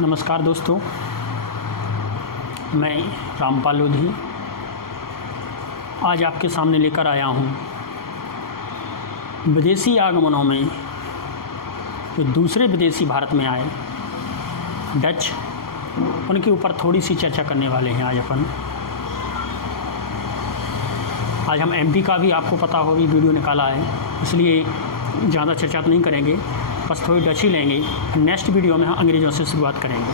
नमस्कार दोस्तों, मैं रामपाल लोधी आज आपके सामने लेकर आया हूँ विदेशी आगमनों में जो दूसरे विदेशी भारत में आए डच, उनके ऊपर थोड़ी सी चर्चा करने वाले हैं आज अपन। आज हम एमपी का भी आपको पता हो भी वीडियो निकाला है, इसलिए ज़्यादा चर्चा तो नहीं करेंगे, बस थोड़ी डच ही लेंगे। नेक्स्ट वीडियो में हम अंग्रेज़ों से शुरुआत करेंगे।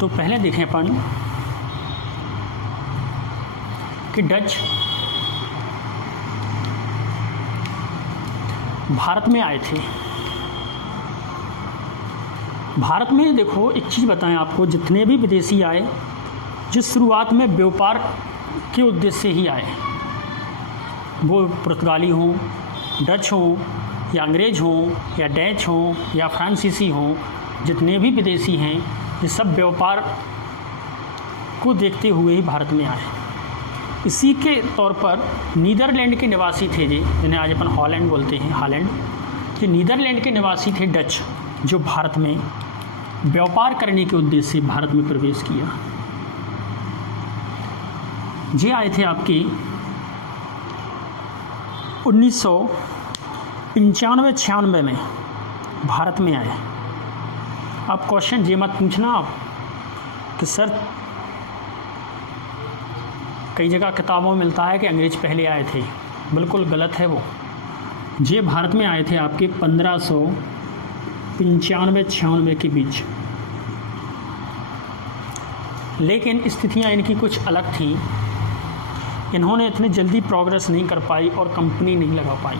तो पहले देखें अपन कि डच भारत में आए थे। भारत में देखो एक चीज़ बताएं आपको, जितने भी विदेशी आए जिस शुरुआत में व्यापार के उद्देश्य से ही आए, वो पुर्तगाली हों, डच हों या अंग्रेज़ हों या डच हों या फ्रांसीसी हों, जितने भी विदेशी हैं ये सब व्यापार को देखते हुए ही भारत में आए। इसी के तौर पर नीदरलैंड के निवासी थे जिन्हें आज अपन हॉलैंड बोलते हैं, हालैंड, ये नीदरलैंड के निवासी थे डच, जो भारत में व्यापार करने के उद्देश्य से भारत में प्रवेश किया। ये आए थे आपके 1995-96 में भारत में आए। आप क्वेश्चन ये मत पूछना आप कि सर कई जगह किताबों में मिलता है कि अंग्रेज पहले आए थे, बिल्कुल गलत है वो। ये भारत में आए थे आपके 1595-96 के बीच, लेकिन स्थितियां इनकी कुछ अलग थी। इन्होंने इतनी जल्दी प्रोग्रेस नहीं कर पाई और कंपनी नहीं लगा पाई।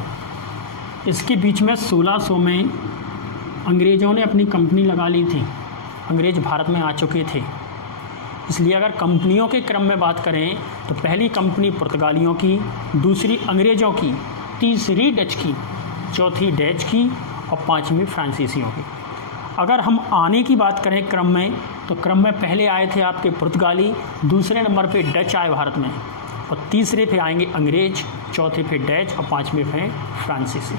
इसके बीच में 1600 में अंग्रेज़ों ने अपनी कंपनी लगा ली थी। अंग्रेज़ भारत में आ चुके थे, इसलिए अगर कंपनियों के क्रम में बात करें तो पहली कंपनी पुर्तगालियों की, दूसरी अंग्रेज़ों की, तीसरी डच की, चौथी डच की और पांचवी फ्रांसीसियों की। अगर हम आने की बात करें क्रम में, तो क्रम में पहले आए थे आपके पुर्तगाली, दूसरे नंबर पे डच आए भारत में, और तीसरे पे आएंगे अंग्रेज़, चौथे पे डच और पांचवें पे फ्रांसीसी।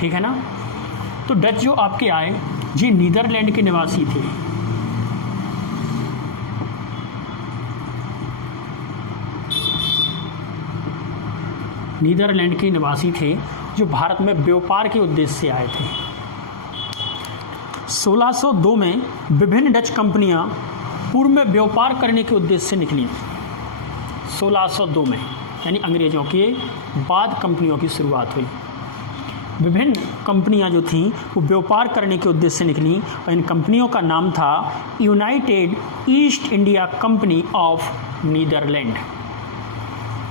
ठीक है ना। तो डच जो आपके आए ये नीदरलैंड के निवासी थे। नीदरलैंड के निवासी थे जो भारत में व्यापार के उद्देश्य से आए थे। 1602 में विभिन्न डच कंपनियां पूर्व में व्यापार करने के उद्देश्य से निकली। 1602 में यानी अंग्रेज़ों के बाद कंपनियों की शुरुआत हुई। विभिन्न कंपनियां जो थीं वो व्यापार करने के उद्देश्य से निकली और इन कंपनियों का नाम था United East India Company of Netherlands.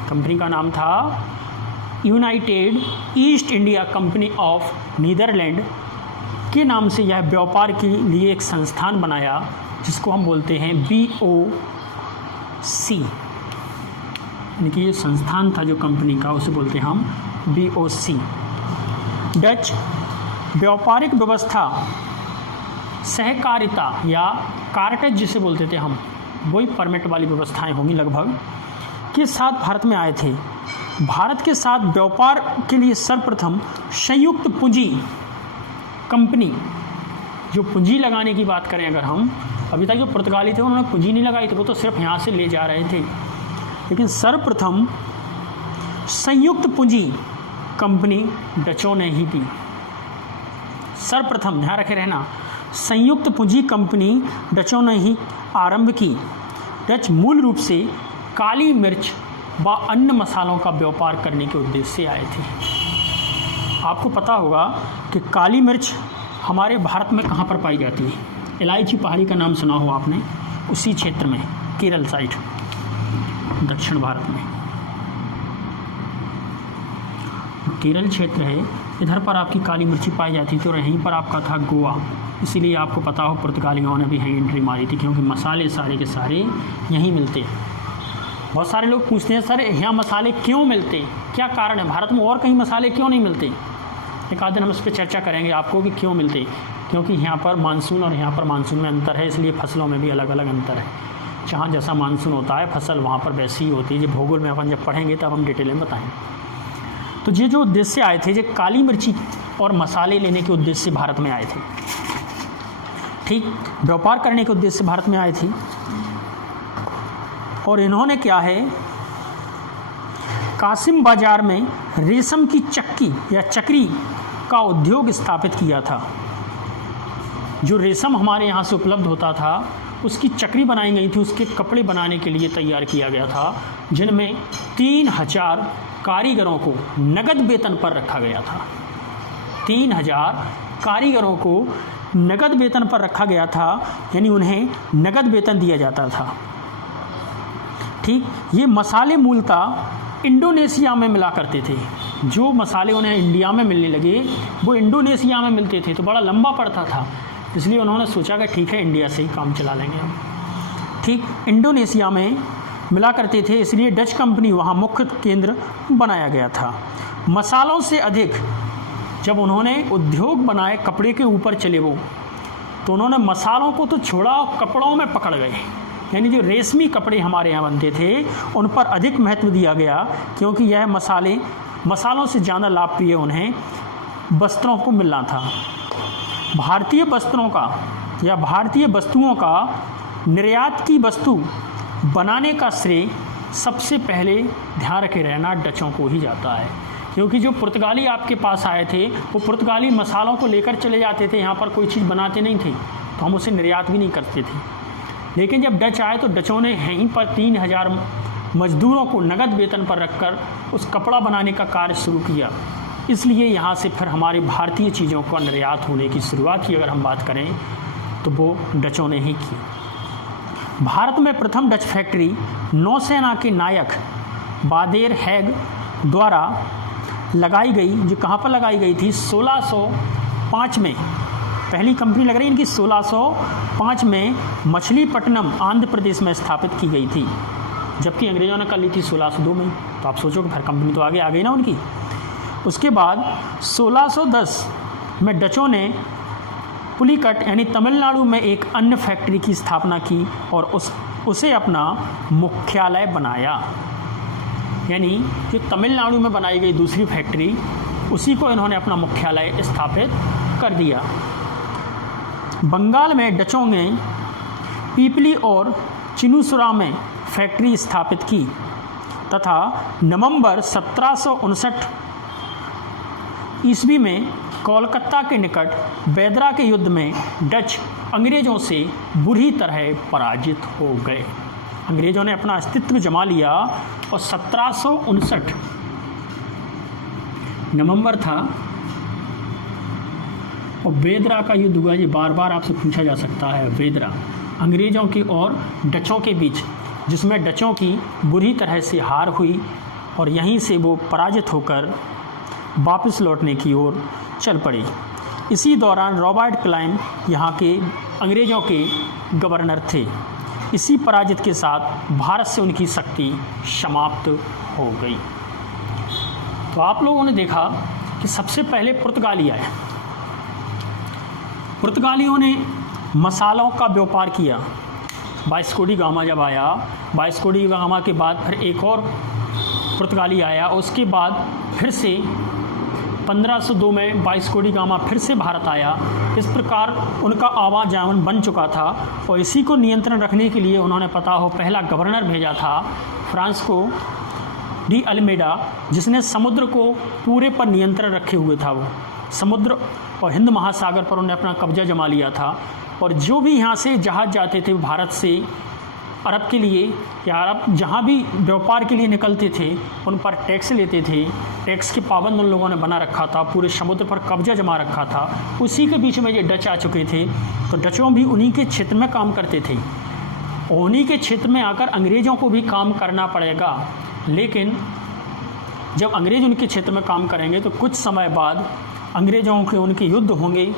Company का नाम था United East India Company of Netherlands के नाम से यह व्यापार के लिए एक संस्थान बनाया, जिसको हम बोलते हैं BOC। यानी कि ये संस्थान था जो कंपनी का, उसे बोलते हैं हम BOC। डच व्यापारिक व्यवस्था, सहकारिता या कार्टेज जिसे बोलते थे हम, वही परमिट वाली व्यवस्थाएं होंगी लगभग, के साथ भारत में आए थे। भारत के साथ व्यापार के लिए सर्वप्रथम संयुक्त पूंजी कंपनी, जो पूंजी लगाने की बात करें अगर हम, अभी तक जो पुर्तगाली थे उन्होंने पूंजी नहीं लगाई थी, वो तो सिर्फ यहाँ से ले जा रहे थे, लेकिन सर्वप्रथम संयुक्त पूंजी कंपनी डचों ने ही दी। सर्वप्रथम ध्यान रखे रहना, संयुक्त पूंजी कंपनी डचों ने ही आरंभ की। डच मूल रूप से काली मिर्च व अन्य मसालों का व्यापार करने के उद्देश्य से आए थे। आपको पता होगा कि काली मिर्च हमारे भारत में कहाँ पर पाई जाती है। इलायची पहाड़ी का नाम सुना हो आपने, उसी क्षेत्र में, केरल साइड, दक्षिण भारत में केरल क्षेत्र है, इधर पर आपकी काली मिर्ची पाई जाती थी। और यहीं पर आपका था गोवा, इसीलिए आपको पता हो पुर्तगालियों ने भी यहीं एंट्री मारी थी, क्योंकि मसाले सारे के सारे यहीं मिलते हैं। बहुत सारे लोग पूछते हैं सर यहाँ मसाले क्यों मिलते, क्या कारण है, भारत में और कहीं मसाले क्यों नहीं मिलते। एक आध दिन हम इस पर चर्चा करेंगे आपको कि क्यों मिलते, क्योंकि यहाँ पर मानसून और यहाँ पर मानसून में अंतर है, इसलिए फसलों में भी अलग अलग अंतर है। जहाँ जैसा मानसून होता है फसल वहाँ पर वैसी ही होती है। जब भूगोल में अपन जब पढ़ेंगे तब हम डिटेल में बताएंगे। तो ये जो उद्देश्य आए थे, जो काली मिर्ची और मसाले लेने के उद्देश्य से भारत में आए थे, ठीक, व्यापार करने के उद्देश्य से भारत में आए थे। और इन्होंने क्या है, कासिम बाजार में रेशम की चक्की या चक्री का उद्योग स्थापित किया था। जो रेशम हमारे यहाँ से उपलब्ध होता था उसकी चक्री बनाई गई थी, उसके कपड़े बनाने के लिए तैयार किया गया था, जिनमें 3000 कारीगरों को नगद वेतन पर रखा गया था। 3000 कारीगरों को नगद वेतन पर रखा गया था, यानी उन्हें नगद वेतन दिया जाता था। ठीक, ये मसाले मूलतः इंडोनेशिया में मिला करते थे। जो मसाले उन्हें इंडिया में मिलने लगे वो इंडोनेशिया में मिलते थे, तो बड़ा लंबा पड़ता था, इसलिए उन्होंने सोचा कि ठीक है इंडिया से ही काम चला लेंगे हम। ठीक, इंडोनेशिया में मिला करते थे, इसलिए डच कंपनी वहाँ मुख्य केंद्र बनाया गया था। मसालों से अधिक जब उन्होंने उद्योग बनाए कपड़े के ऊपर चले वो, तो उन्होंने मसालों को तो छोड़ा, कपड़ों में पकड़ गए। यानी जो रेशमी कपड़े हमारे यहाँ बनते थे उन पर अधिक महत्व दिया गया, क्योंकि यह मसालों से ज़्यादा लाभप्रिय उन्हें वस्त्रों को मिलना था। भारतीय वस्त्रों का या भारतीय वस्तुओं का निर्यात की वस्तु बनाने का श्रेय सबसे पहले ध्यान रखे रहना डचों को ही जाता है, क्योंकि जो पुर्तगाली आपके पास आए थे वो पुर्तगाली मसालों को लेकर चले जाते थे, यहाँ पर कोई चीज़ बनाते नहीं थे, तो हम उसे निर्यात भी नहीं करते थे। लेकिन जब डच आए तो डचों ने यहीं पर 3000 मजदूरों को नगद वेतन पर रखकर उस कपड़ा बनाने का कार्य शुरू किया। इसलिए यहाँ से फिर हमारी भारतीय चीज़ों का निर्यात होने की शुरुआत की अगर हम बात करें तो वो डचों ने ही की। भारत में प्रथम डच फैक्ट्री नौसेना के नायक बादेर हैग द्वारा लगाई गई, जो कहाँ पर लगाई गई थी, 1605 में पहली कंपनी लग रही इनकी 1605 में मछलीपट्टनम आंध्र प्रदेश में स्थापित की गई थी, जबकि अंग्रेज़ों ने कर ली थी 1602 में। तो आप सोचो कि फिर कंपनी तो आगे आ गई ना उनकी। उसके बाद 1610 में डचों ने पुलिकट यानी तमिलनाडु में एक अन्य फैक्ट्री की स्थापना की और उसे अपना मुख्यालय बनाया। यानी जो तमिलनाडु में बनाई गई दूसरी फैक्ट्री, उसी को इन्होंने अपना मुख्यालय स्थापित कर दिया। बंगाल में डचों ने पीपली और चिनुसुरा में फैक्ट्री स्थापित की तथा नवंबर 1759 ईस्वी में कोलकाता के निकट बेदरा के युद्ध में डच अंग्रेज़ों से बुरी तरह पराजित हो गए। अंग्रेज़ों ने अपना अस्तित्व जमा लिया और 1759 नवंबर था और बेदरा का युद्ध हुआ। ये बार बार आपसे पूछा जा सकता है, बेदरा अंग्रेज़ों की और डचों के बीच, जिसमें डचों की बुरी तरह से हार हुई और यहीं से वो पराजित होकर वापस लौटने की ओर चल पड़े। इसी दौरान रॉबर्ट क्लाइव यहाँ के अंग्रेज़ों के गवर्नर थे। इसी पराजित के साथ भारत से उनकी शक्ति समाप्त हो गई। तो आप लोगों ने देखा कि सबसे पहले पुर्तगाली आए। पुर्तगालियों ने मसालों का व्यापार किया। वास्को डी गामा जब आया, वास्को डी गामा के बाद फिर एक और पुर्तगाली आया। उसके बाद फिर से 1502 में वास्को डी गामा फिर से भारत आया। इस प्रकार उनका आवाजावन बन चुका था और इसी को नियंत्रण रखने के लिए उन्होंने पता हो पहला गवर्नर भेजा था फ्रांसिस्को डी अल्मेडा, जिसने समुद्र को पूरे पर नियंत्रण रखे हुए था। वो समुद्र और हिंद महासागर पर उन्होंने अपना कब्जा जमा लिया था और जो भी यहाँ से जहाज़ जाते थे भारत से अरब के लिए या अरब जहाँ भी व्यापार के लिए निकलते थे उन पर टैक्स लेते थे। टैक्स के पाबंद उन लोगों ने बना रखा था, पूरे समुद्र पर कब्जा जमा रखा था। उसी के बीच में ये डच आ चुके थे, तो डचों भी उन्हीं के क्षेत्र में काम करते थे और उन्हीं के क्षेत्र में आकर अंग्रेज़ों को भी काम करना पड़ेगा। लेकिन जब अंग्रेज़ उनके क्षेत्र में काम करेंगे तो कुछ समय बाद अंग्रेज़ों के उनके युद्ध होंगे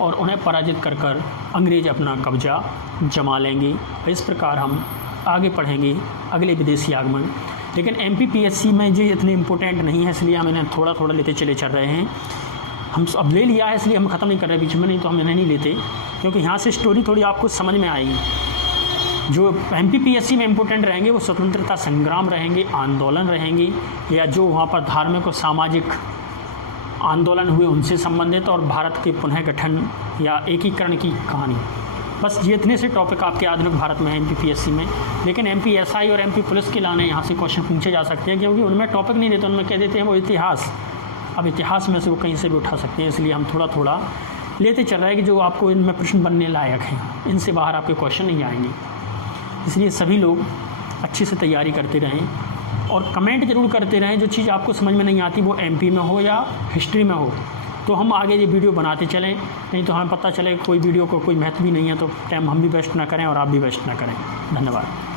और उन्हें पराजित कर कर अंग्रेज़ अपना कब्जा जमा लेंगे। इस प्रकार हम आगे पढ़ेंगे अगले विदेशी आगमन। लेकिन MPPSC में जो इतने इम्पोर्टेंट नहीं है, इसलिए हम इन्हें थोड़ा थोड़ा लेते चले चल रहे हैं। हम अब ले लिया है इसलिए हम ख़त्म नहीं कर रहे बीच में, नहीं तो हम इन्हें नहीं लेते, क्योंकि यहाँ से स्टोरी थोड़ी आपको समझ में आएगी। जो MPPSC में इम्पोर्टेंट रहेंगे वो स्वतंत्रता संग्राम रहेंगे, आंदोलन रहेंगे, या जो वहाँ पर धार्मिक और सामाजिक आंदोलन हुए उनसे संबंधित, और भारत के पुनः गठन या एकीकरण की कहानी। बस ये इतने से टॉपिक आपके आधुनिक भारत में है MPPSC में। लेकिन MPSI और MP पुलिस के लाने यहाँ से क्वेश्चन पूछे जा सकते हैं, क्योंकि उनमें टॉपिक नहीं देते, उनमें कह देते हैं वो इतिहास। अब इतिहास में से वो कहीं से भी उठा सकते हैं, इसलिए हम थोड़ा थोड़ा लेते चल रहे हैं कि जो आपको इनमें प्रश्न बनने लायक हैं, इनसे बाहर आपके क्वेश्चन नहीं आएंगे। इसलिए सभी लोग अच्छे से तैयारी करते रहें और कमेंट ज़रूर करते रहें। जो चीज़ आपको समझ में नहीं आती वो MP में हो या हिस्ट्री में हो, तो हम आगे ये वीडियो बनाते चलें, नहीं तो हमें पता चले कोई वीडियो को कोई महत्व भी नहीं है, तो टाइम हम भी वेस्ट ना करें और आप भी वेस्ट ना करें। धन्यवाद।